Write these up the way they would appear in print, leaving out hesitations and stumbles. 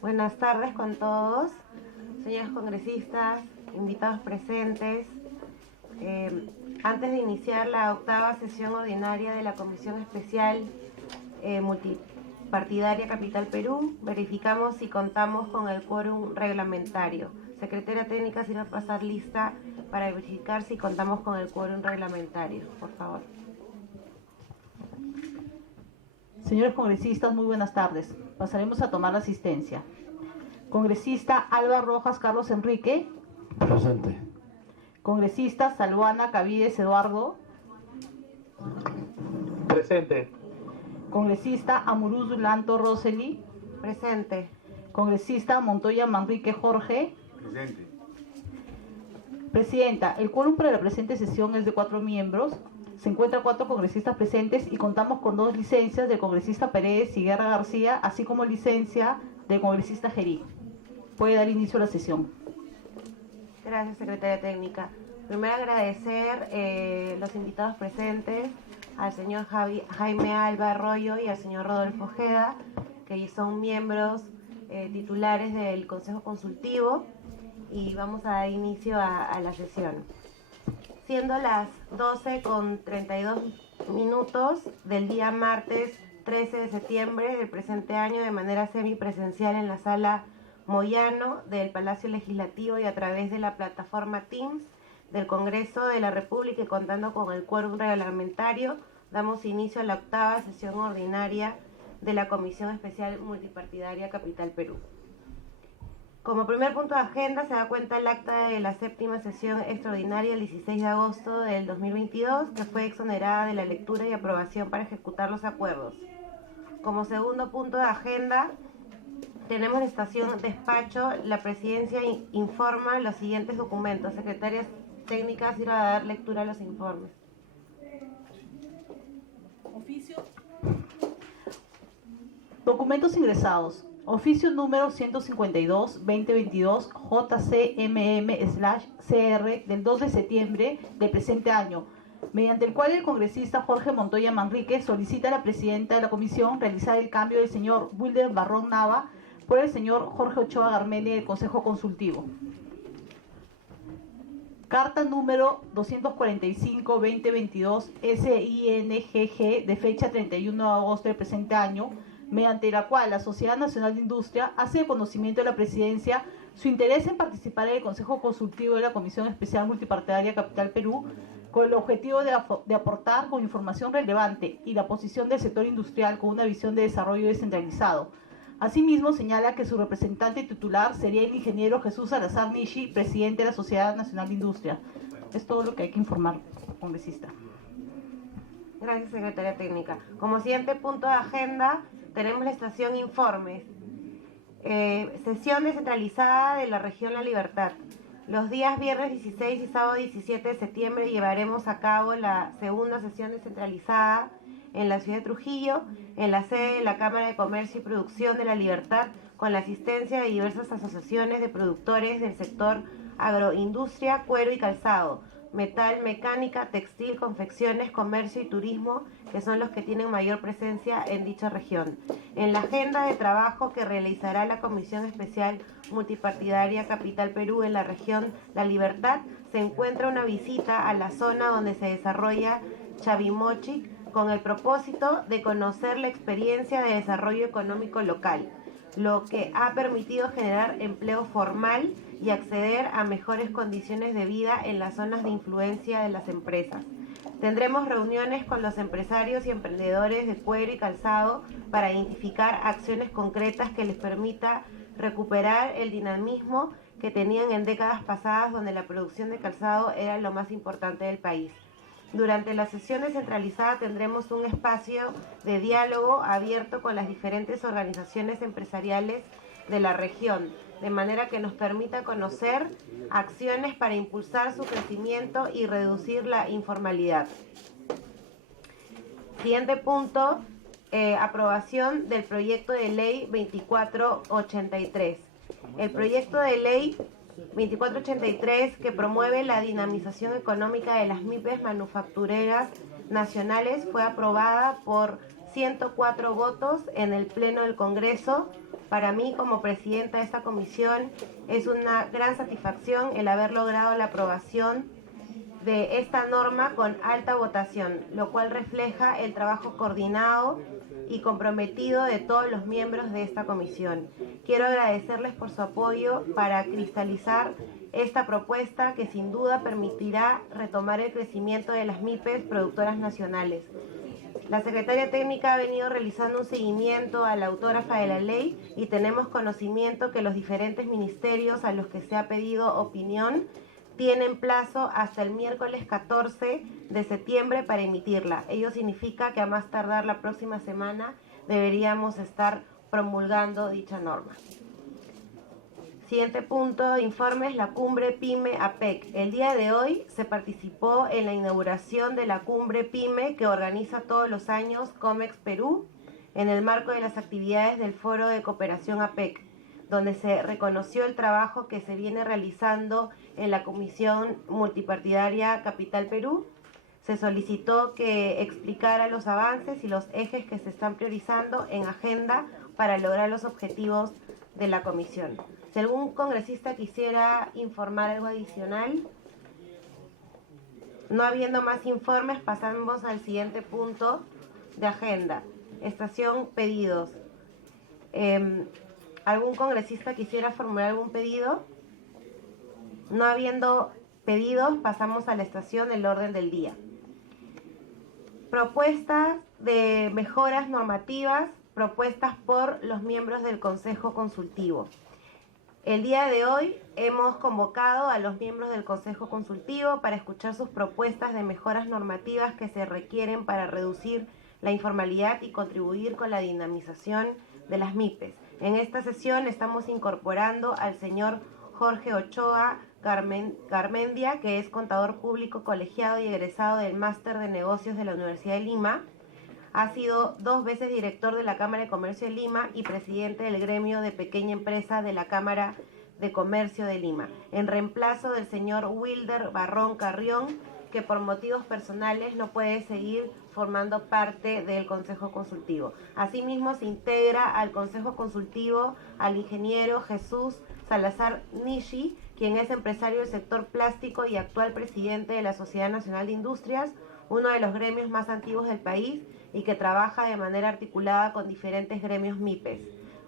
Buenas tardes con todos, señores congresistas, invitados presentes. Antes de iniciar la octava sesión ordinaria de la Comisión Especial Multipartidaria Capital Perú, verificamos si contamos con el quórum reglamentario. Secretaria Técnica, si va a pasar lista para verificar si contamos con el quórum reglamentario, por favor. Señores congresistas, muy buenas tardes. Pasaremos a tomar la asistencia. Congresista Alba Rojas Carlos Enrique. Presente. Congresista Salvana Cavides Eduardo. Presente. Congresista Amuruz Lanto Roseli. Presente. Congresista Montoya Manrique Jorge. Presente. Presidenta, el quórum para la presente sesión es de 4 miembros. Se encuentran 4 congresistas presentes y contamos con 2 licencias del congresista Paredes y Guerra García, así como licencia del congresista Gerí. Puede dar inicio a la sesión. Gracias, Secretaria Técnica. Primero agradecer los invitados presentes, al señor Jaime Alba Arroyo y al señor Rodolfo Ojeda, que son miembros titulares del Consejo Consultivo, y vamos a dar inicio a la sesión. Siendo las 12:32 del día martes 13 de septiembre del presente año, de manera semipresencial en la sala Moyano del Palacio Legislativo y a través de la plataforma Teams del Congreso de la República, y contando con el quórum reglamentario, damos inicio a la octava sesión ordinaria de la Comisión Especial Multipartidaria Capital Perú. Como primer punto de agenda se da cuenta el acta de la séptima sesión extraordinaria del 16 de agosto del 2022, que fue exonerada de la lectura y aprobación para ejecutar los acuerdos. Como segundo punto de agenda, tenemos la estación despacho. La presidencia informa los siguientes documentos. Secretarias técnicas, ir a dar lectura a los informes. Oficio. Documentos ingresados. Oficio número 152-2022 JCMM/CR del 2 de septiembre del presente año, mediante el cual el congresista Jorge Montoya Manrique solicita a la presidenta de la comisión realizar el cambio del señor Wilder Barrón Nava por el señor Jorge Ochoa Garmendia del Consejo Consultivo. Carta número 245-2022 SINGG de fecha 31 de agosto del presente año, mediante la cual la Sociedad Nacional de Industria hace de conocimiento de la Presidencia su interés en participar en el Consejo Consultivo de la Comisión Especial Multipartidaria Capital Perú, con el objetivo de aportar con información relevante y la posición del sector industrial con una visión de desarrollo descentralizado. Asimismo, señala que su representante titular sería el ingeniero Jesús Salazar Nishi, presidente de la Sociedad Nacional de Industria. Es todo lo que hay que informar, congresista. Gracias, Secretaria Técnica. Como siguiente punto de agenda, tenemos la estación informes. Sesión descentralizada de la región La Libertad. Los días viernes 16 y sábado 17 de septiembre llevaremos a cabo la segunda sesión descentralizada en la ciudad de Trujillo, en la sede de la Cámara de Comercio y Producción de La Libertad, con la asistencia de diversas asociaciones de productores del sector agroindustria, cuero y calzado, metal, mecánica, textil, confecciones, comercio y turismo, que son los que tienen mayor presencia en dicha región. En la agenda de trabajo que realizará la Comisión Especial Multipartidaria Capital Perú en la región La Libertad, se encuentra una visita a la zona donde se desarrolla Chavimochic, con el propósito de conocer la experiencia de desarrollo económico local, lo que ha permitido generar empleo formal y acceder a mejores condiciones de vida en las zonas de influencia de las empresas. Tendremos reuniones con los empresarios y emprendedores de cuero y calzado para identificar acciones concretas que les permita recuperar el dinamismo que tenían en décadas pasadas, donde la producción de calzado era lo más importante del país. Durante la sesión descentralizada tendremos un espacio de diálogo abierto con las diferentes organizaciones empresariales de la región, de manera que nos permita conocer acciones para impulsar su crecimiento y reducir la informalidad. Siguiente punto, aprobación del proyecto de ley 2483. El proyecto de ley 2483, que promueve la dinamización económica de las MIPES manufactureras nacionales, fue aprobada por 104 votos en el Pleno del Congreso. Para mí, como presidenta de esta comisión, es una gran satisfacción el haber logrado la aprobación de esta norma con alta votación, lo cual refleja el trabajo coordinado y comprometido de todos los miembros de esta comisión. Quiero agradecerles por su apoyo para cristalizar esta propuesta que sin duda permitirá retomar el crecimiento de las MIPES productoras nacionales. La Secretaria Técnica ha venido realizando un seguimiento a la autógrafa de la ley y tenemos conocimiento que los diferentes ministerios a los que se ha pedido opinión tienen plazo hasta el miércoles 14 de septiembre para emitirla. Ello significa que a más tardar la próxima semana deberíamos estar promulgando dicha norma. Siguiente punto de informe es la cumbre PYME APEC. El día de hoy se participó en la inauguración de la cumbre PYME que organiza todos los años COMEX Perú en el marco de las actividades del Foro de Cooperación APEC, donde se reconoció el trabajo que se viene realizando en la Comisión Multipartidaria Capital Perú. Se solicitó que explicara los avances y los ejes que se están priorizando en agenda para lograr los objetivos de la comisión. Si algún congresista quisiera informar algo adicional. No habiendo más informes, pasamos al siguiente punto de agenda. Estación pedidos. ¿Algún congresista quisiera formular algún pedido? No habiendo pedidos, pasamos a la estación del orden del día. Propuestas de mejoras normativas propuestas por los miembros del Consejo Consultivo. El día de hoy hemos convocado a los miembros del Consejo Consultivo para escuchar sus propuestas de mejoras normativas que se requieren para reducir la informalidad y contribuir con la dinamización de las MIPES. En esta sesión estamos incorporando al señor Jorge Ochoa Garmendia, que es contador público colegiado y egresado del Máster de Negocios de la Universidad de Lima. Ha sido 2 veces director de la Cámara de Comercio de Lima y presidente del gremio de pequeña empresa de la Cámara de Comercio de Lima, en reemplazo del señor Wilder Barrón Carrión, que por motivos personales no puede seguir formando parte del Consejo Consultivo. Asimismo, se integra al Consejo Consultivo al ingeniero Jesús Salazar Nishi, quien es empresario del sector plástico y actual presidente de la Sociedad Nacional de Industrias, uno de los gremios más antiguos del país y que trabaja de manera articulada con diferentes gremios MIPES.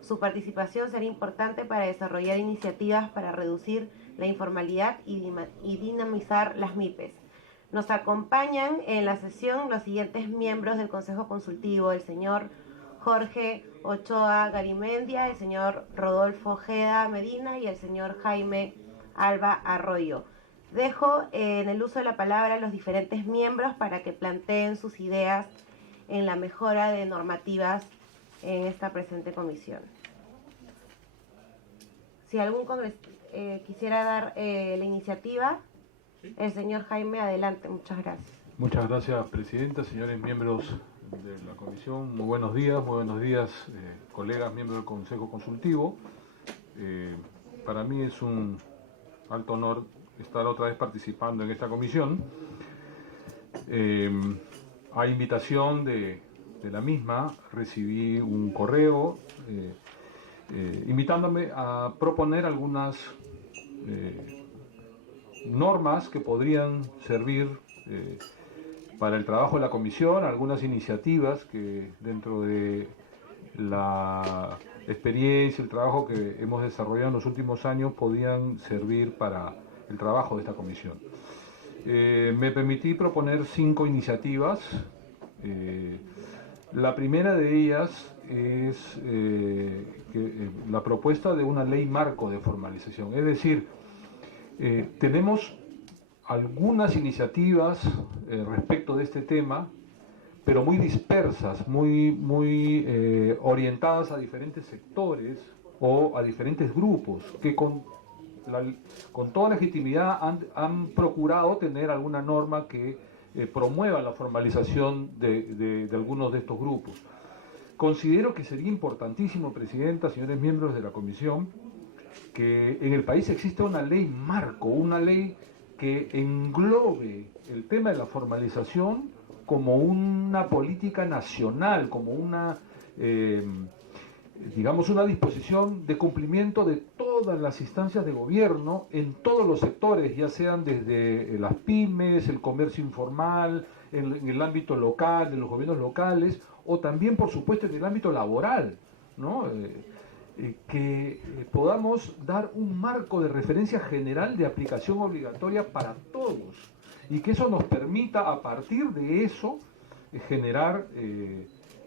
Su participación será importante para desarrollar iniciativas para reducir la informalidad y dinamizar las MIPES. Nos acompañan en la sesión los siguientes miembros del Consejo Consultivo: el señor Jorge Ochoa Garmendia, el señor Rodolfo Ojeda Medina y el señor Jaime Alba Arroyo. Dejo en el uso de la palabra a los diferentes miembros para que planteen sus ideas en la mejora de normativas en esta presente comisión. Si algún congresista quisiera dar la iniciativa, el señor Jaime, adelante. Muchas gracias. Muchas gracias, presidenta, señores miembros de la comisión. Muy buenos días, colegas miembros del Consejo Consultivo. Para mí es un alto honor estar otra vez participando en esta comisión. A invitación de la misma, recibí un correo invitándome a proponer algunas normas que podrían servir para el trabajo de la comisión, algunas iniciativas que dentro de la experiencia, el trabajo que hemos desarrollado en los últimos años podían servir para el trabajo de esta comisión. Me permití proponer 5 iniciativas. La primera de ellas es la propuesta de una ley marco de formalización, es decir, tenemos algunas iniciativas respecto de este tema, pero muy dispersas, muy orientadas a diferentes sectores o a diferentes grupos, que con toda legitimidad han procurado tener alguna norma que promueva la formalización de algunos de estos grupos. Considero que sería importantísimo, Presidenta, señores miembros de la Comisión, que en el país exista una ley marco, una ley que englobe el tema de la formalización como una política nacional, como una, digamos, una disposición de cumplimiento de todas las instancias de gobierno en todos los sectores, ya sean desde las pymes, el comercio informal, en el ámbito local, de los gobiernos locales, o también, por supuesto, en el ámbito laboral, ¿no? Que podamos dar un marco de referencia general de aplicación obligatoria para todos y que eso nos permita, a partir de eso, generar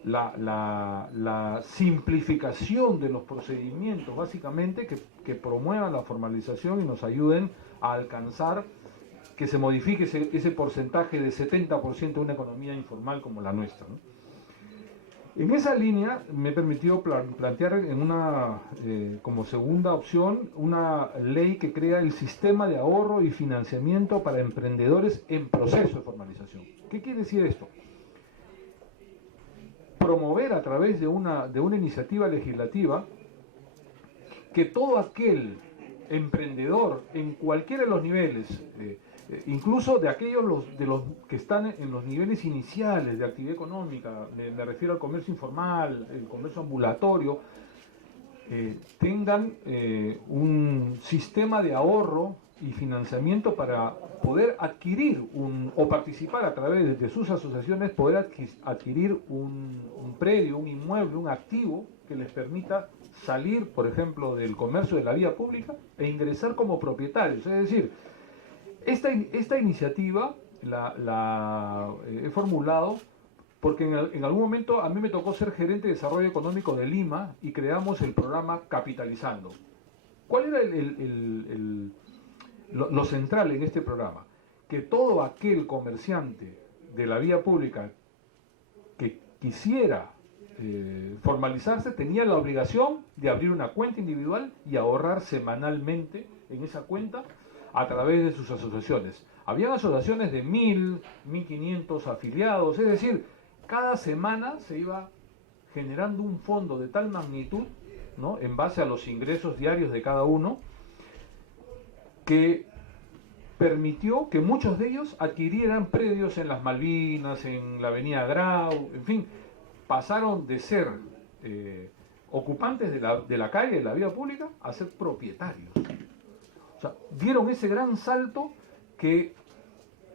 la simplificación de los procedimientos, básicamente, que promuevan la formalización y nos ayuden a alcanzar que se modifique ese porcentaje de 70% de una economía informal como la nuestra, ¿no? En esa línea me permitió plantear en como segunda opción una ley que crea el sistema de ahorro y financiamiento para emprendedores en proceso de formalización. ¿Qué quiere decir esto? Promover a través de una iniciativa legislativa que todo aquel emprendedor en cualquiera de los niveles, incluso de aquellos de los que están en los niveles iniciales de actividad económica, me refiero al comercio informal, el comercio ambulatorio, tengan un sistema de ahorro y financiamiento para poder adquirir o participar a través de sus asociaciones, poder adquirir un predio, un inmueble, un activo que les permita salir, por ejemplo, del comercio de la vía pública e ingresar como propietarios. Es decir, esta iniciativa la he formulado porque en algún momento a mí me tocó ser gerente de desarrollo económico de Lima y creamos el programa Capitalizando. ¿Cuál era lo central en este programa? Que todo aquel comerciante de la vía pública que quisiera formalizarse tenía la obligación de abrir una cuenta individual y ahorrar semanalmente en esa cuenta a través de sus asociaciones. Habían asociaciones de 1.000, 1.500 afiliados, es decir, cada semana se iba generando un fondo de tal magnitud, ¿no?, en base a los ingresos diarios de cada uno, que permitió que muchos de ellos adquirieran predios en las Malvinas, en la avenida Grau, en fin, pasaron de ser ocupantes de la calle, de la vía pública, a ser propietarios. O sea, dieron ese gran salto que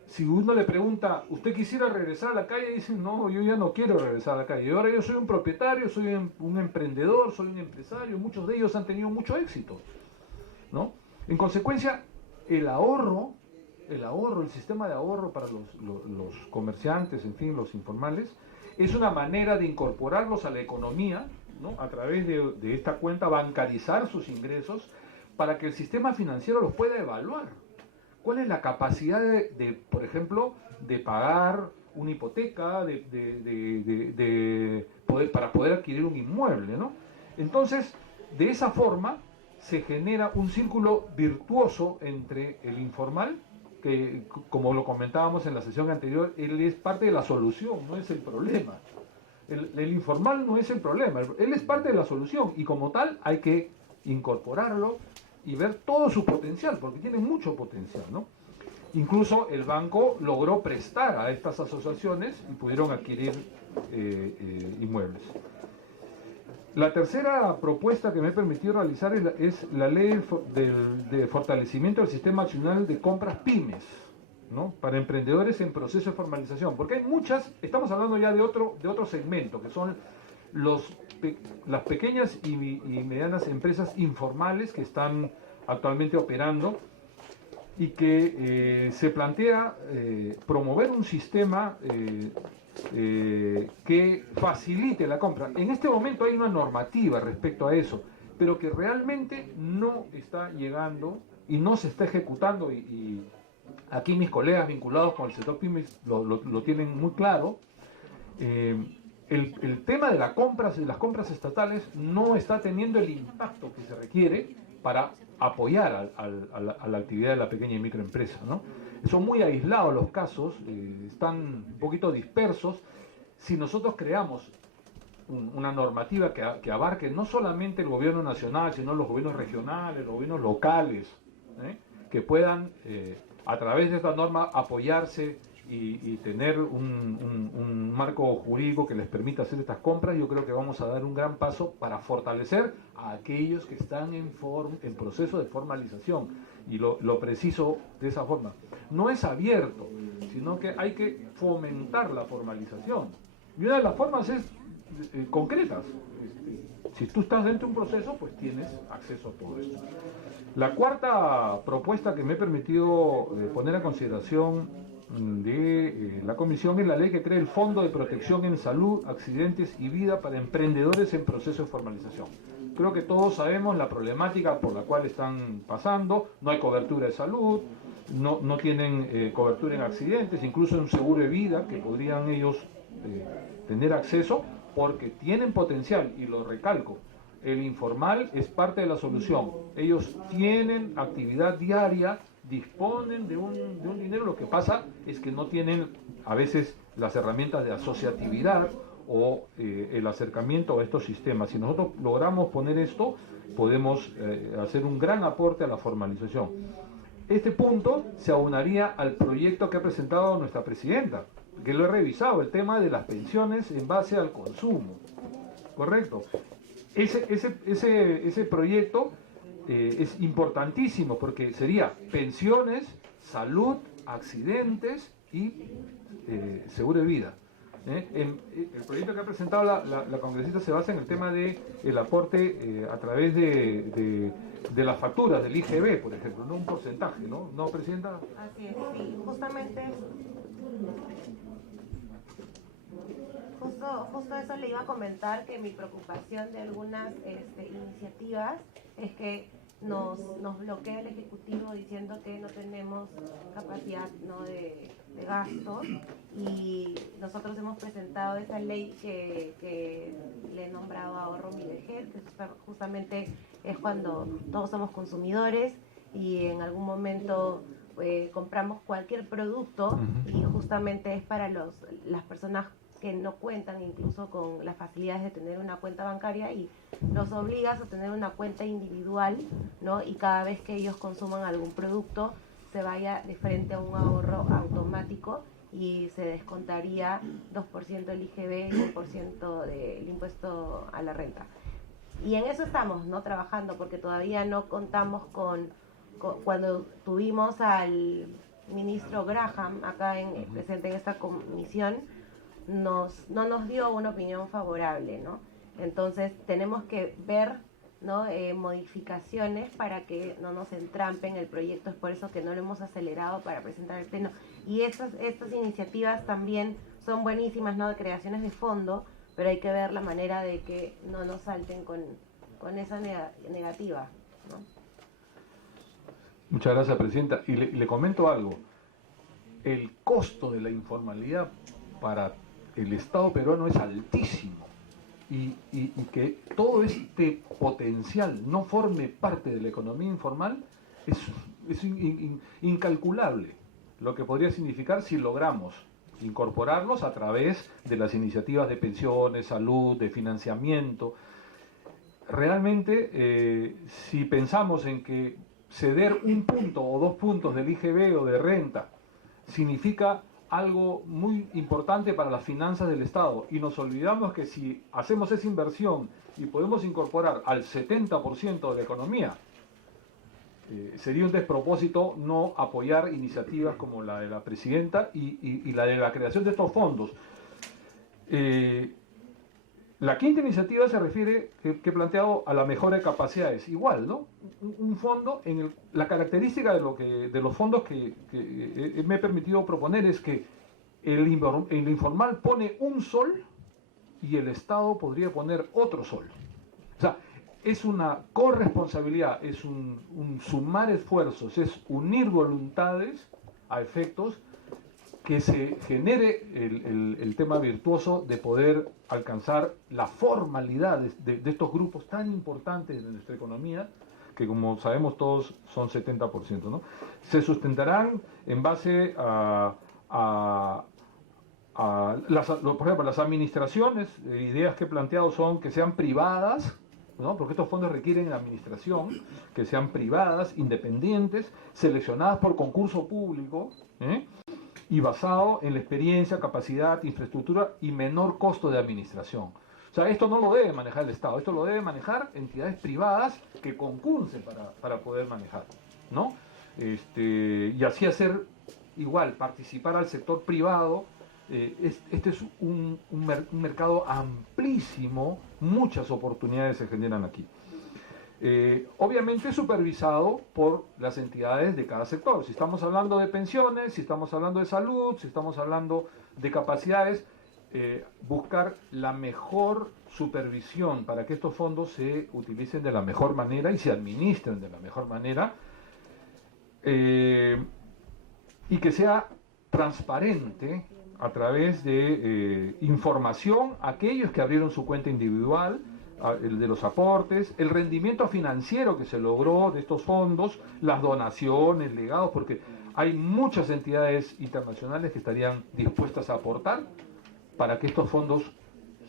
si uno le pregunta, ¿usted quisiera regresar a la calle? Dicen, no, yo ya no quiero regresar a la calle. Ahora yo soy un propietario, soy un emprendedor, soy un empresario. Muchos de ellos han tenido mucho éxito, ¿no? En consecuencia, el sistema de ahorro para los comerciantes, en fin, los informales, es una manera de incorporarlos a la economía, ¿no?, a través de esta cuenta, bancarizar sus ingresos para que el sistema financiero los pueda evaluar. ¿Cuál es la capacidad por ejemplo, de pagar una hipoteca, para poder adquirir un inmueble, ¿no? Entonces, de esa forma se genera un círculo virtuoso entre el informal, que, como lo comentábamos en la sesión anterior, él es parte de la solución, no es el problema. El informal no es el problema, él es parte de la solución y como tal hay que incorporarlo y ver todo su potencial, porque tiene mucho potencial, ¿no? Incluso el banco logró prestar a estas asociaciones y pudieron adquirir inmuebles. La tercera propuesta que me he permitido realizar es la ley de fortalecimiento del sistema nacional de compras pymes, ¿no?, para emprendedores en proceso de formalización, porque hay muchas, estamos hablando ya de otro segmento, que son las pequeñas y medianas empresas informales que están actualmente operando y que se plantea promover un sistema que facilite la compra. En este momento hay una normativa respecto a eso, pero que realmente no está llegando y no se está ejecutando, y aquí mis colegas vinculados con el sector pymes lo tienen muy claro. El tema de las compras estatales no está teniendo el impacto que se requiere para apoyar a la actividad de la pequeña y microempresa, ¿no? Son muy aislados los casos, están un poquito dispersos. Si nosotros creamos una normativa que abarque no solamente el gobierno nacional, sino los gobiernos regionales, los gobiernos locales, que puedan a través de esta norma apoyarse y tener un marco jurídico que les permita hacer estas compras. Yo creo que vamos a dar un gran paso para fortalecer a aquellos que están en proceso de formalización, y lo preciso de esa forma. No es abierto, sino que hay que fomentar la formalización. Y una de las formas es concretas. Si tú estás dentro de un proceso, pues tienes acceso a todo esto. La cuarta propuesta que me he permitido poner a consideración de la Comisión es la ley que crea el Fondo de Protección en Salud, Accidentes y Vida para emprendedores en proceso de formalización. Creo que todos sabemos la problemática por la cual están pasando. No hay cobertura de salud, no tienen cobertura en accidentes, incluso en un seguro de vida que podrían ellos tener acceso, porque tienen potencial, y lo recalco. El informal es parte de la solución. Ellos tienen actividad diaria, disponen de un dinero. Lo que pasa es que no tienen a veces las herramientas de asociatividad o el acercamiento a estos sistemas. Si nosotros logramos poner esto, podemos hacer un gran aporte a la formalización. Este punto se aunaría al proyecto que ha presentado nuestra presidenta, que lo he revisado, el tema de las pensiones en base al consumo. ¿Correcto? Ese proyecto es importantísimo, porque sería pensiones, salud, accidentes y seguro de vida. El proyecto que ha presentado la congresista se basa en el tema del aporte a través de las facturas del IGB, por ejemplo, no un porcentaje, ¿no? ¿No, Presidenta? Así es, sí, justamente justo eso le iba a comentar, que mi preocupación de algunas iniciativas es que nos bloquea el Ejecutivo diciendo que no tenemos capacidad, ¿no?, de gastos, y nosotros hemos presentado esa ley que le he nombrado ahorro mi vejez, que justamente es cuando todos somos consumidores y en algún momento compramos cualquier producto, y justamente es para las personas que no cuentan incluso con las facilidades de tener una cuenta bancaria, y los obligas a tener una cuenta individual, ¿no? Y cada vez que ellos consuman algún producto se vaya de frente a un ahorro automático, y se descontaría 2% del IGB y 1% del impuesto a la renta. Y en eso estamos, ¿no?, trabajando, porque todavía no contamos cuando tuvimos al ministro Graham acá presente en esta comisión, no nos dio una opinión favorable, ¿no? Entonces tenemos que ver, ¿no?, modificaciones para que no nos entrampen el proyecto. Es por eso que no lo hemos acelerado para presentar el pleno. Y estas iniciativas también son buenísimas, ¿no?, de creaciones de fondo, pero hay que ver la manera de que no nos salten con esa negativa, ¿no? Muchas gracias, Presidenta. Y le comento algo. El costo de la informalidad para el Estado peruano es altísimo, y que todo este potencial no forme parte de la economía informal es incalculable, lo que podría significar si logramos incorporarlos a través de las iniciativas de pensiones, salud, de financiamiento. Realmente, si pensamos en que ceder un punto o 2 puntos del IGB o de renta significa algo muy importante para las finanzas del Estado, y nos olvidamos que si hacemos esa inversión y podemos incorporar al 70% de la economía, sería un despropósito no apoyar iniciativas como la de la Presidenta y la de la creación de estos fondos. La quinta iniciativa se refiere, que he planteado, a la mejora de capacidades. Igual, ¿no? Un fondo, la característica de los fondos que me he permitido proponer es que el informal pone un sol y el Estado podría poner otro sol. O sea, es una corresponsabilidad, es un sumar esfuerzos, es unir voluntades a efectos que se genere el tema virtuoso de poder alcanzar la formalidad de estos grupos tan importantes de nuestra economía, que como sabemos todos son 70%, ¿no? Se sustentarán en base a por ejemplo, las administraciones, ideas que he planteado son que sean privadas, ¿no? Porque estos fondos requieren administración, que sean privadas, independientes, seleccionadas por concurso público, y basado en la experiencia, capacidad, infraestructura y menor costo de administración. O sea, esto no lo debe manejar el Estado, esto lo debe manejar entidades privadas que concursen para poder manejar, ¿no? Y así hacer igual, participar al sector privado. Este es un mercado amplísimo, muchas oportunidades se generan aquí. Obviamente supervisado por las entidades de cada sector. Si estamos hablando de pensiones, si estamos hablando de salud, si estamos hablando de capacidades, buscar la mejor supervisión para que estos fondos se utilicen de la mejor manera y se administren de la mejor manera, y que sea transparente a través de información a aquellos que abrieron su cuenta individual, el de los aportes, el rendimiento financiero que se logró de estos fondos, las donaciones, legados, porque hay muchas entidades internacionales que estarían dispuestas a aportar para que estos fondos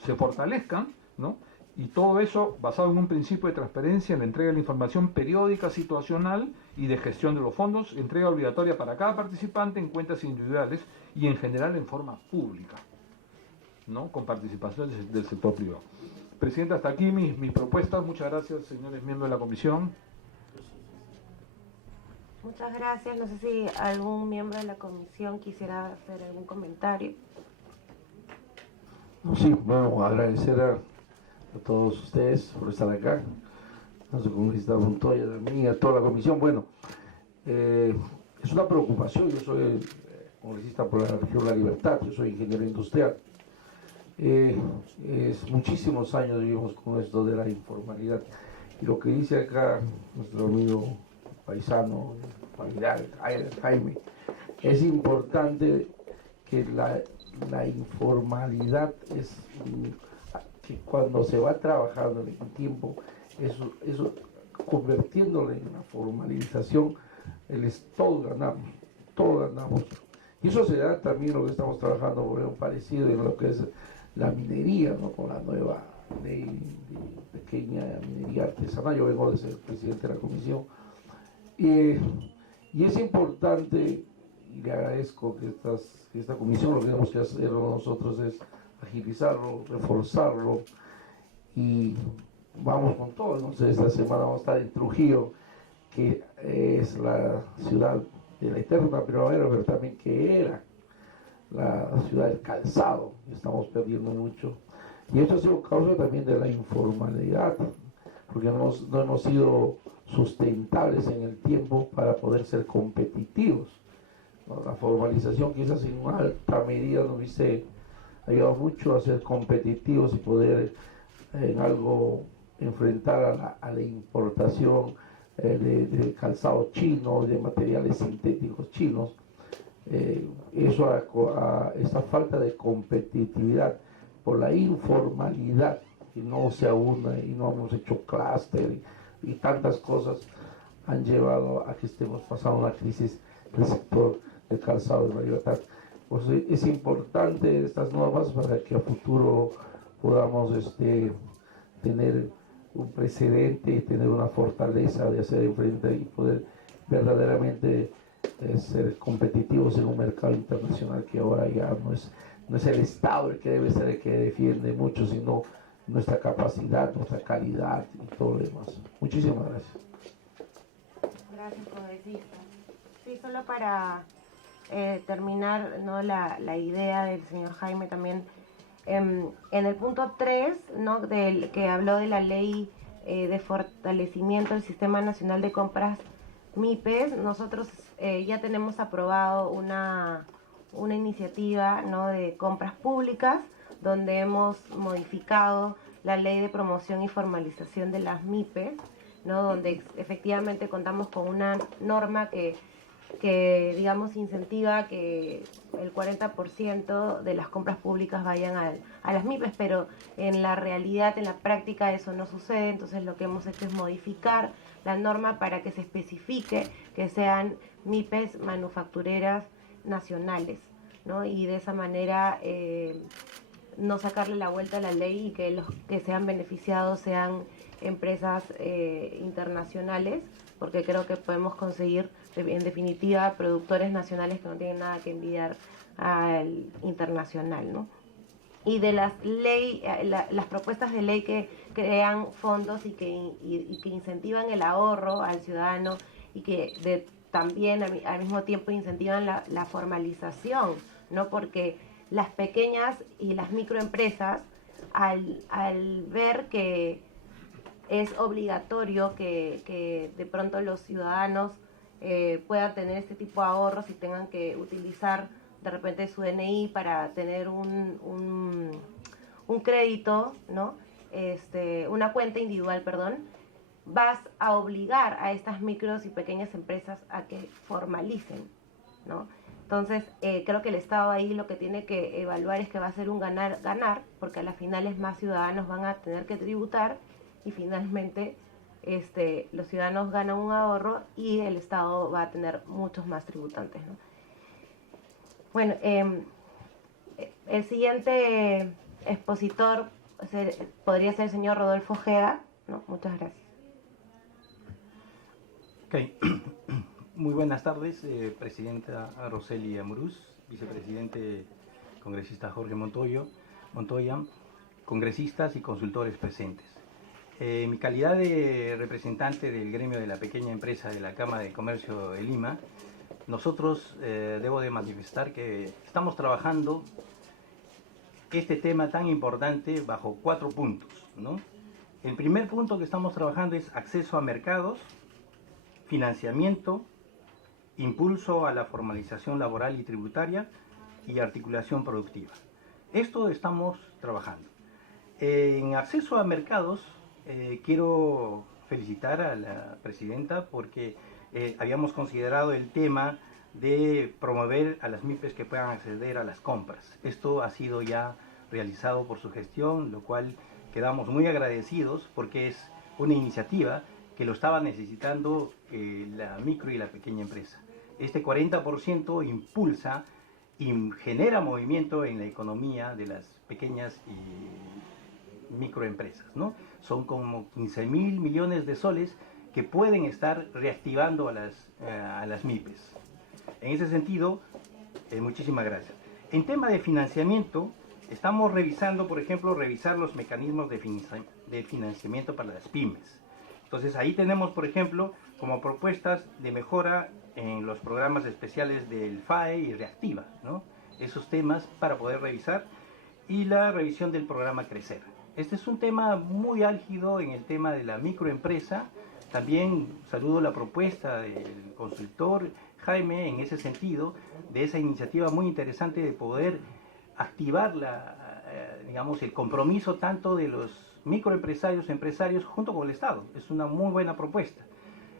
se fortalezcan, ¿no? Y todo eso basado en un principio de transparencia, en la entrega de la información periódica, situacional y de gestión de los fondos, entrega obligatoria para cada participante en cuentas individuales y en general en forma pública, ¿no? Con participación del sector privado. Presidenta, hasta aquí mis propuestas. Muchas gracias, señores miembros de la comisión. Muchas gracias. No sé si algún miembro de la comisión quisiera hacer algún comentario. Sí, bueno, agradecer a todos ustedes por estar acá, a su congresista Montoya también, a toda la comisión. Bueno, es una preocupación. Yo soy congresista por la región La Libertad, yo soy ingeniero industrial. Es muchísimos años vivimos con esto de la informalidad. Y lo que dice acá nuestro amigo paisano, familiar, Jaime, es importante que la informalidad es que cuando se va trabajando en el tiempo, eso convirtiéndolo en una formalización, todos ganamos. Y eso se da también lo que estamos trabajando, por ejemplo, parecido en lo que es la minería, ¿no? Con la nueva ley de pequeña minería artesanal. Yo vengo de ser presidente de la comisión. Y es importante, y le agradezco que esta comisión, lo que tenemos que hacer nosotros es agilizarlo, reforzarlo, y vamos con todo. Entonces esta semana vamos a estar en Trujillo, que es la ciudad de la eterna primavera, pero también que era la ciudad del calzado. Estamos perdiendo mucho, y esto ha sido causa también de la informalidad, porque no hemos sido sustentables en el tiempo para poder ser competitivos, ¿no? La formalización quizás en una alta medida nos hubiese ayudado mucho a ser competitivos y poder en algo enfrentar a la importación de calzado chino, de materiales sintéticos chinos. Esa falta de competitividad por la informalidad, que no se aúna y no hemos hecho clúster y tantas cosas, han llevado a que estemos pasando una crisis del sector del calzado de La Libertad. Pues es importante estas normas para que a futuro podamos tener un precedente, tener una fortaleza de hacer frente y poder verdaderamente ser competitivos en un mercado internacional que ahora ya no es el Estado el que debe ser el que defiende mucho, sino nuestra capacidad, nuestra calidad y todo lo demás. Muchísimas gracias. Gracias, congresista. Sí, solo para terminar, ¿no? la idea del señor Jaime también. En el punto 3, ¿no? Que habló de la ley de fortalecimiento del Sistema Nacional de Compras MIPES, nosotros ya tenemos aprobado una iniciativa, ¿no? de compras públicas, donde hemos modificado la ley de promoción y formalización de las MIPES, ¿no? Donde efectivamente contamos con una norma que digamos incentiva que el 40% de las compras públicas vayan a las MIPES, pero en la realidad, en la práctica eso no sucede. Entonces lo que hemos hecho es modificar la norma para que se especifique que sean MIPES manufactureras nacionales, ¿no? Y de esa manera no sacarle la vuelta a la ley y que los que sean beneficiados sean empresas internacionales, porque creo que podemos conseguir, en definitiva, productores nacionales que no tienen nada que envidiar al internacional, ¿no? Y de las las propuestas de ley que crean fondos y que incentivan el ahorro al ciudadano y que también al mismo tiempo incentivan la formalización, ¿no? Porque las pequeñas y las microempresas, al ver que es obligatorio que de pronto los ciudadanos puedan tener este tipo de ahorros y tengan que utilizar de repente su DNI para tener un crédito, ¿no? Una cuenta individual, perdón, vas a obligar a estas micros y pequeñas empresas a que formalicen, ¿no? Entonces, creo que el Estado ahí lo que tiene que evaluar es que va a ser un ganar-ganar, porque a las finales más ciudadanos van a tener que tributar y finalmente los ciudadanos ganan un ahorro y el Estado va a tener muchos más tributantes, ¿no? Bueno, el siguiente expositor podría ser el señor Rodolfo Ojeda, ¿no? Muchas gracias. Okay. Muy buenas tardes, presidenta Roseli Amuruz, vicepresidente congresista Jorge Montoya, congresistas y consultores presentes. En mi calidad de representante del gremio de la pequeña empresa de la Cámara de Comercio de Lima, nosotros debo de manifestar que estamos trabajando este tema tan importante bajo 4 puntos, ¿no? El primer punto que estamos trabajando es acceso a mercados, financiamiento, impulso a la formalización laboral y tributaria y articulación productiva. Esto estamos trabajando. En acceso a mercados, quiero felicitar a la presidenta porque habíamos considerado el tema de promover a las MIPES que puedan acceder a las compras. Esto ha sido ya realizado por su gestión, lo cual quedamos muy agradecidos porque es una iniciativa que lo estaba necesitando la micro y la pequeña empresa. Este 40% impulsa y genera movimiento en la economía de las pequeñas y microempresas, ¿no? Son como 15.000 millones de soles que pueden estar reactivando a las MIPES. En ese sentido, muchísimas gracias. En tema de financiamiento, estamos revisando, por ejemplo, los mecanismos de financiamiento para las pymes. Entonces ahí tenemos, por ejemplo, como propuestas de mejora en los programas especiales del FAE y Reactiva, ¿no? Esos temas para poder revisar, y la revisión del programa Crecer. Este es un tema muy álgido en el tema de la microempresa. También saludo la propuesta del consultor Jaime en ese sentido, de esa iniciativa muy interesante de poder activar digamos, el compromiso tanto de los microempresarios, empresarios, junto con el Estado. Es una muy buena propuesta.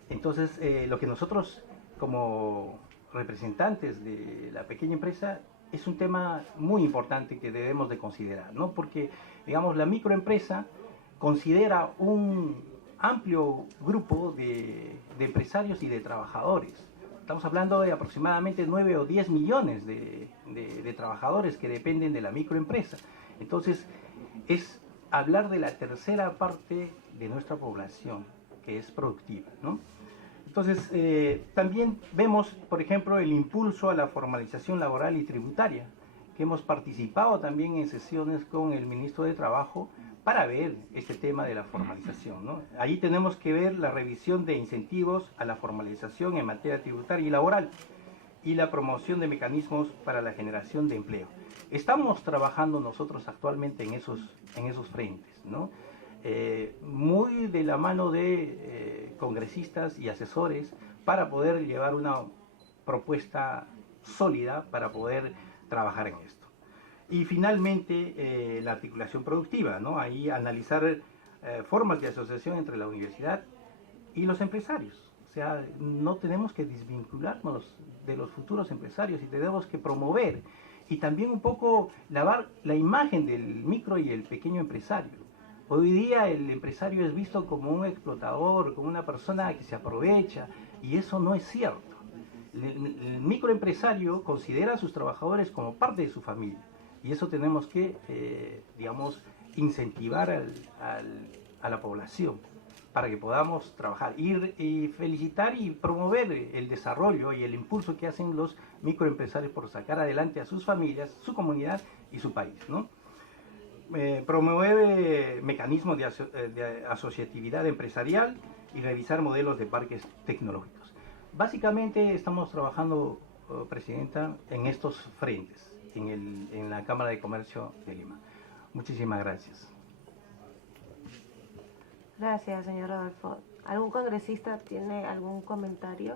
Entonces, lo que nosotros, como representantes de la pequeña empresa, es un tema muy importante que debemos de considerar, ¿no? Porque, digamos, la microempresa considera un amplio grupo de empresarios y de trabajadores. Estamos hablando de aproximadamente 9 o 10 millones de trabajadores que dependen de la microempresa. Entonces, es hablar de la tercera parte de nuestra población, que es productiva, ¿no? Entonces, también vemos, por ejemplo, el impulso a la formalización laboral y tributaria, que hemos participado también en sesiones con el ministro de Trabajo para ver este tema de la formalización, ¿no? Ahí tenemos que ver la revisión de incentivos a la formalización en materia tributaria y laboral y la promoción de mecanismos para la generación de empleo. Estamos trabajando nosotros actualmente en esos frentes, ¿no? Muy de la mano de congresistas y asesores para poder llevar una propuesta sólida para poder trabajar en esto. Y finalmente, la articulación productiva, ¿no? Ahí analizar formas de asociación entre la universidad y los empresarios. O sea, no tenemos que desvincularnos de los futuros empresarios y tenemos que promover y también un poco lavar la imagen del micro y el pequeño empresario. Hoy día el empresario es visto como un explotador, como una persona que se aprovecha, y eso no es cierto. el microempresario considera a sus trabajadores como parte de su familia. Y eso tenemos que, digamos, incentivar a la población para que podamos trabajar y felicitar y promover el desarrollo y el impulso que hacen los microempresarios por sacar adelante a sus familias, su comunidad y su país, ¿no? Promueve mecanismos de asociatividad empresarial y revisar modelos de parques tecnológicos. Básicamente estamos trabajando, Presidenta, en estos frentes, en la Cámara de Comercio de Lima. Muchísimas gracias. Gracias, señor Rodolfo. ¿Algún congresista tiene algún comentario?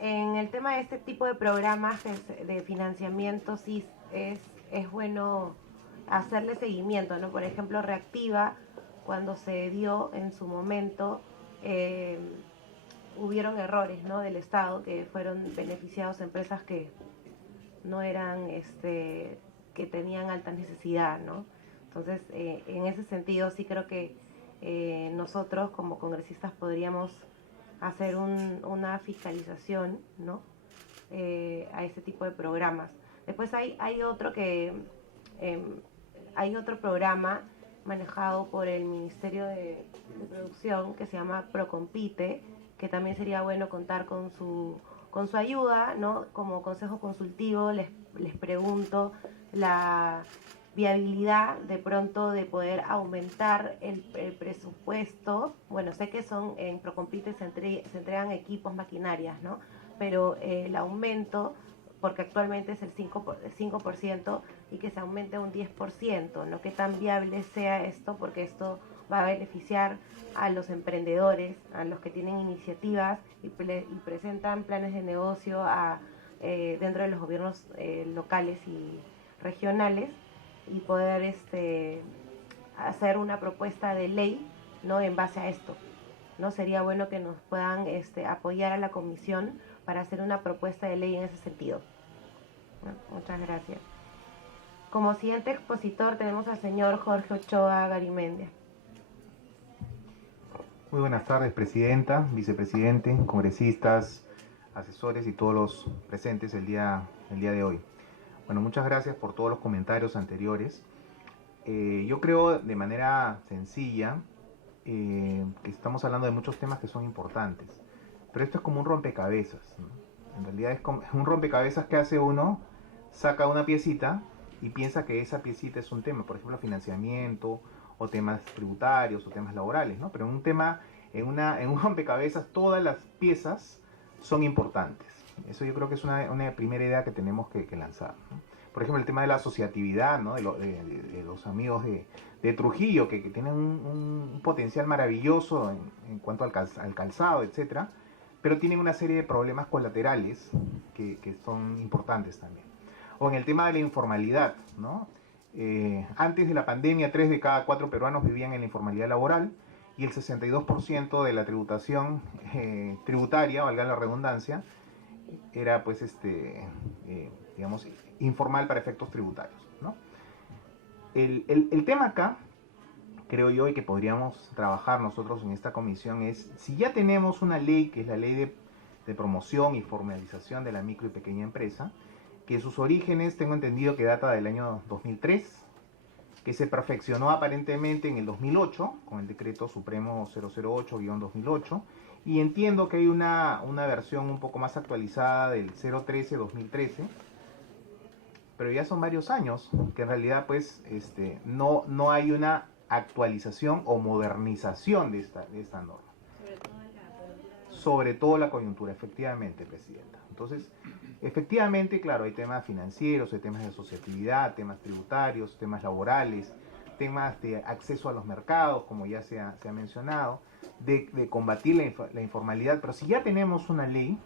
En el tema de este tipo de programas de financiamiento, sí es bueno hacerle seguimiento, ¿no? Por ejemplo, Reactiva, cuando se dio en su momento, hubieron errores, ¿no?, del Estado, que fueron beneficiados empresas que no eran, que tenían alta necesidad, ¿no? Entonces, en ese sentido, sí creo que nosotros como congresistas podríamos hacer una fiscalización, ¿no?, a este tipo de programas. Después hay otro hay otro programa manejado por el Ministerio de Producción que se llama Procompite, que también sería bueno contar con su ayuda, ¿no? Como consejo consultivo les pregunto la viabilidad de pronto de poder aumentar el presupuesto. Bueno, sé que en Procompite se entregan equipos, maquinarias, ¿no? Pero el aumento, porque actualmente es el 5%, y que se aumente un 10%, ¿no? Qué tan viable sea esto, porque esto va a beneficiar a los emprendedores, a los que tienen iniciativas y presentan planes de negocio dentro de los gobiernos locales y regionales, y poder hacer una propuesta de ley, ¿no?, en base a esto, ¿no? Sería bueno que nos puedan apoyar a la comisión para hacer una propuesta de ley en ese sentido. Bueno, muchas gracias. Como siguiente expositor tenemos al señor Jorge Ochoa Garimendia. Muy buenas tardes, Presidenta, Vicepresidente, congresistas, asesores y todos los presentes el día de hoy. Bueno, muchas gracias por todos los comentarios anteriores. Yo creo de manera sencilla que estamos hablando de muchos temas que son importantes, pero esto es como un rompecabezas, ¿no? En realidad es como un rompecabezas que hace uno, saca una piecita y piensa que esa piecita es un tema, por ejemplo, financiamiento, o temas tributarios, o temas laborales, ¿no? Pero en un tema, en un rompecabezas, todas las piezas son importantes. Eso yo creo que es una primera idea que tenemos que lanzar, ¿no? Por ejemplo, el tema de la asociatividad, ¿no?, de los amigos de Trujillo, que tienen un potencial maravilloso en cuanto al calzado, etcétera, pero tienen una serie de problemas colaterales que son importantes también. O en el tema de la informalidad, ¿no? Antes de la pandemia, 3 de cada 4 peruanos vivían en la informalidad laboral, y el 62% de la tributación tributaria, valga la redundancia, era pues digamos, informal para efectos tributarios, ¿no? El tema acá, creo yo, y que podríamos trabajar nosotros en esta comisión, es si ya tenemos una ley, que es la ley de promoción y formalización de la micro y pequeña empresa, que sus orígenes tengo entendido que data del año 2003, que se perfeccionó aparentemente en el 2008, con el decreto supremo 008-2008, y entiendo que hay una versión un poco más actualizada del 013-2013, pero ya son varios años que en realidad pues no hay una actualización o modernización de esta norma. Sobre todo la coyuntura, efectivamente, Presidenta. Entonces, efectivamente, claro, hay temas financieros, hay temas de asociatividad, temas tributarios, temas laborales, temas de acceso a los mercados, como ya se ha mencionado, de combatir la informalidad, pero si ya tenemos una ley,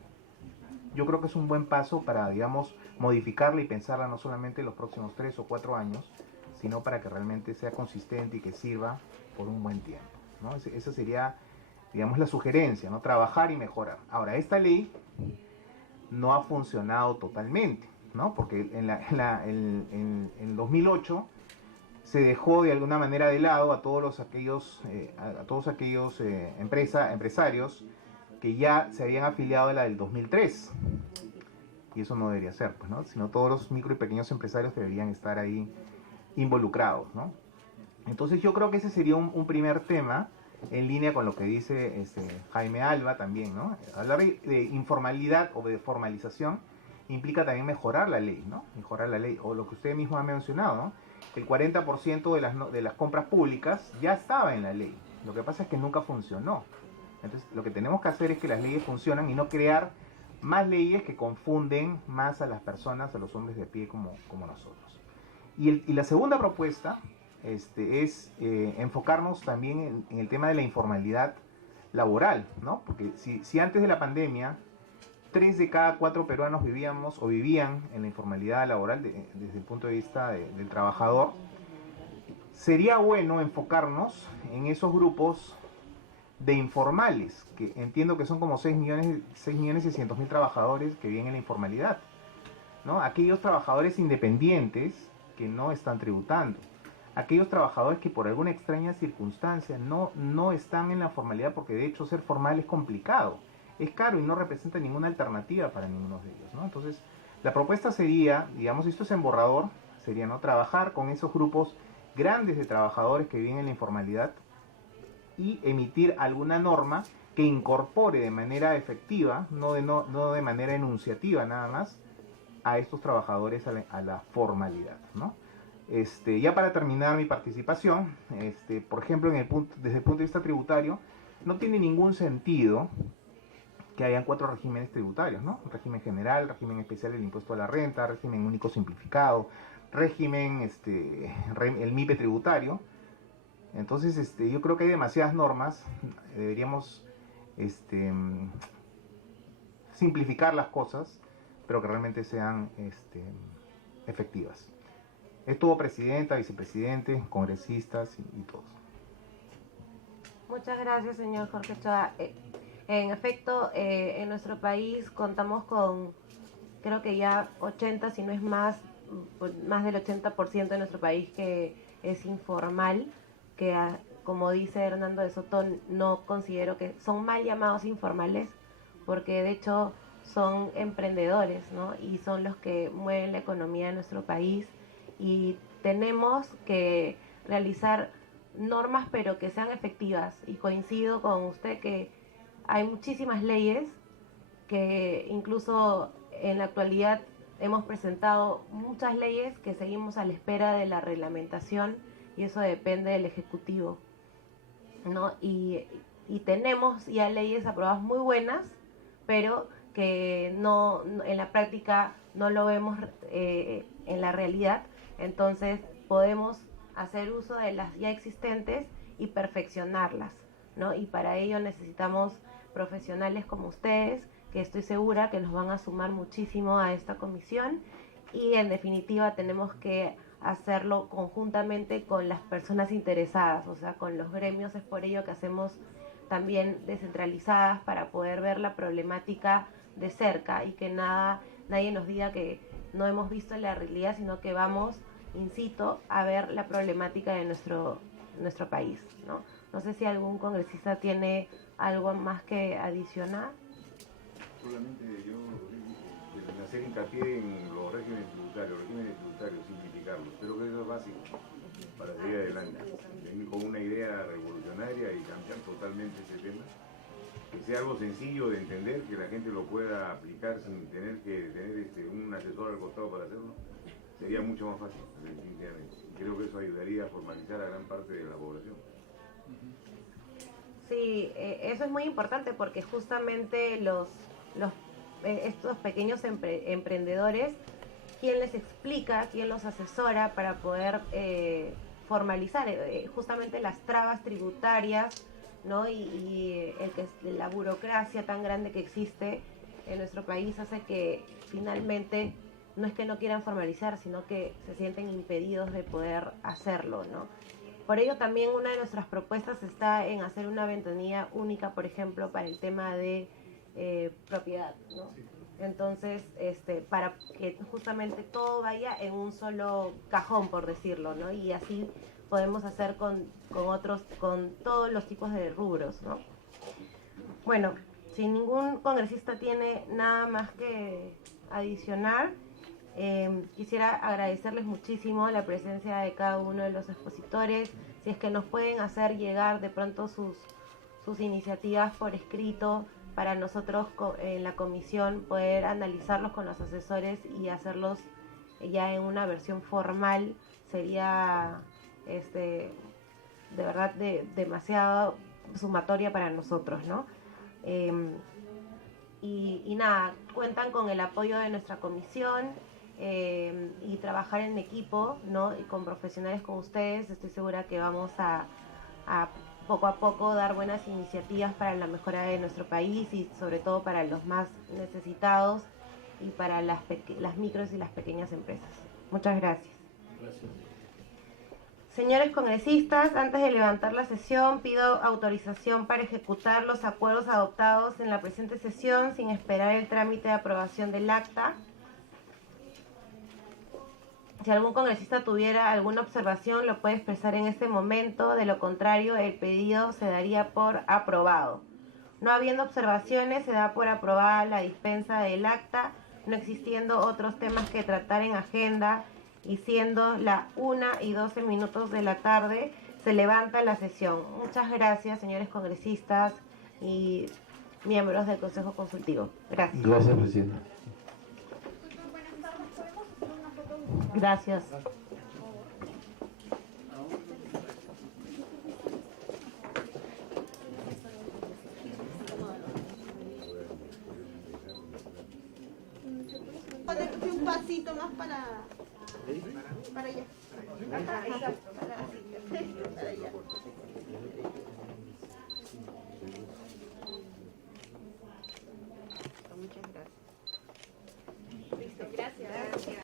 yo creo que es un buen paso para, digamos, modificarla y pensarla no solamente en los próximos 3 o 4 años, sino para que realmente sea consistente y que sirva por un buen tiempo, ¿no? Esa sería, digamos, la sugerencia, ¿no? Trabajar y mejorar. Ahora, esta ley no ha funcionado totalmente, ¿no? Porque en 2008 se dejó de alguna manera de lado a todos aquellos empresarios que ya se habían afiliado a la del 2003. Y eso no debería ser, pues, ¿no? Sino todos los micro y pequeños empresarios deberían estar ahí involucrados, ¿no? Entonces yo creo que ese sería un primer tema en línea con lo que dice Jaime Alba también, ¿no? Hablar de informalidad o de formalización implica también mejorar la ley, ¿no? Mejorar la ley, o lo que usted mismo ha mencionado, ¿no? El 40% de las compras públicas ya estaba en la ley. Lo que pasa es que nunca funcionó. Entonces lo que tenemos que hacer es que las leyes funcionen y no crear más leyes que confunden más a las personas, a los hombres de pie como nosotros. Y la segunda propuesta es enfocarnos también en el tema de la informalidad laboral, ¿no? Porque si antes de la pandemia 3 de cada 4 peruanos vivían en la informalidad laboral desde el punto de vista del trabajador, sería bueno enfocarnos en esos grupos de informales, que entiendo que son como 6.600.000 trabajadores que viven en la informalidad, ¿no? Aquellos trabajadores independientes que no están tributando, aquellos trabajadores que por alguna extraña circunstancia no están en la formalidad, porque de hecho ser formal es complicado, es caro y no representa ninguna alternativa para ninguno de ellos, ¿no? Entonces, la propuesta sería, digamos, esto es en borrador, sería, ¿no?, trabajar con esos grupos grandes de trabajadores que viven en la informalidad y emitir alguna norma que incorpore de manera efectiva, no de manera enunciativa nada más, a estos trabajadores a la formalidad, ¿no? Ya para terminar mi participación, por ejemplo, desde el punto de vista tributario, no tiene ningún sentido que hayan 4 regímenes tributarios, ¿no? Régimen general, régimen especial del impuesto a la renta, régimen único simplificado, régimen, el MIPE tributario. Entonces, yo creo que hay demasiadas normas, deberíamos simplificar las cosas, pero que realmente sean efectivas. Estuvo presidenta, vicepresidente, congresistas y todos. Muchas gracias, señor Jorge Ochoa. En efecto, en nuestro país contamos con, creo que ya 80, si no es más del 80% de nuestro país que es informal, que como dice Hernando de Soto, no considero que son mal llamados informales, porque de hecho son emprendedores, ¿no? Y son los que mueven la economía de nuestro país, y tenemos que realizar normas pero que sean efectivas, y coincido con usted que hay muchísimas leyes que incluso en la actualidad hemos presentado muchas leyes que seguimos a la espera de la reglamentación, y eso depende del Ejecutivo, ¿no? Y tenemos ya leyes aprobadas muy buenas, pero que no en la práctica no lo vemos en la realidad. Entonces podemos hacer uso de las ya existentes y perfeccionarlas, ¿no? Y para ello necesitamos profesionales como ustedes, que estoy segura que nos van a sumar muchísimo a esta comisión, y en definitiva tenemos que hacerlo conjuntamente con las personas interesadas, o sea, con los gremios. Es por ello que hacemos también descentralizadas, para poder ver la problemática de cerca y que nadie nos diga que no hemos visto la realidad, sino que vamos in situ a ver la problemática de nuestro país, ¿no? No sé si algún congresista tiene algo más que adicionar. Solamente yo hacer hincapié en los regímenes tributarios, simplificarlos. Creo que eso es básico para seguir adelante. Venir con una idea revolucionaria y cambiar totalmente ese tema. Que sea algo sencillo de entender, que la gente lo pueda aplicar sin tener que tener un asesor al costado para hacerlo. Sería mucho más fácil, definitivamente. Creo que eso ayudaría a formalizar a gran parte de la población. Sí, eso es muy importante, porque justamente estos pequeños emprendedores, ¿quién les explica, quién los asesora para poder formalizar justamente las trabas tributarias, ¿no? Y la burocracia tan grande que existe en nuestro país hace que finalmente no es que no quieran formalizar, sino que se sienten impedidos de poder hacerlo, ¿no? Por ello también una de nuestras propuestas está en hacer una ventanilla única, por ejemplo, para el tema de propiedad, ¿no? Entonces, para que justamente todo vaya en un solo cajón, por decirlo, ¿no? Y así podemos hacer con todos los tipos de rubros, ¿no? Bueno, si ningún congresista tiene nada más que adicionar, quisiera agradecerles muchísimo la presencia de cada uno de los expositores. Si es que nos pueden hacer llegar de pronto sus iniciativas por escrito, para nosotros en la comisión poder analizarlos con los asesores y hacerlos ya en una versión formal, sería de verdad demasiado sumatoria para nosotros, ¿no? Y nada, cuentan con el apoyo de nuestra comisión y trabajar en equipo, ¿no? Y con profesionales como ustedes, estoy segura que vamos a poco a poco dar buenas iniciativas para la mejora de nuestro país y sobre todo para los más necesitados y para las micros y las pequeñas empresas. Muchas gracias. Señores congresistas, antes de levantar la sesión, pido autorización para ejecutar los acuerdos adoptados en la presente sesión sin esperar el trámite de aprobación del acta. Si algún congresista tuviera alguna observación, lo puede expresar en este momento. De lo contrario, el pedido se daría por aprobado. No habiendo observaciones, se da por aprobada la dispensa del acta, no existiendo otros temas que tratar en agenda y siendo la 1:12 de la tarde, se levanta la sesión. Muchas gracias, señores congresistas y miembros del Consejo Consultivo. Gracias. Gracias, presidenta. Gracias. Un pasito más para allá. Para allá.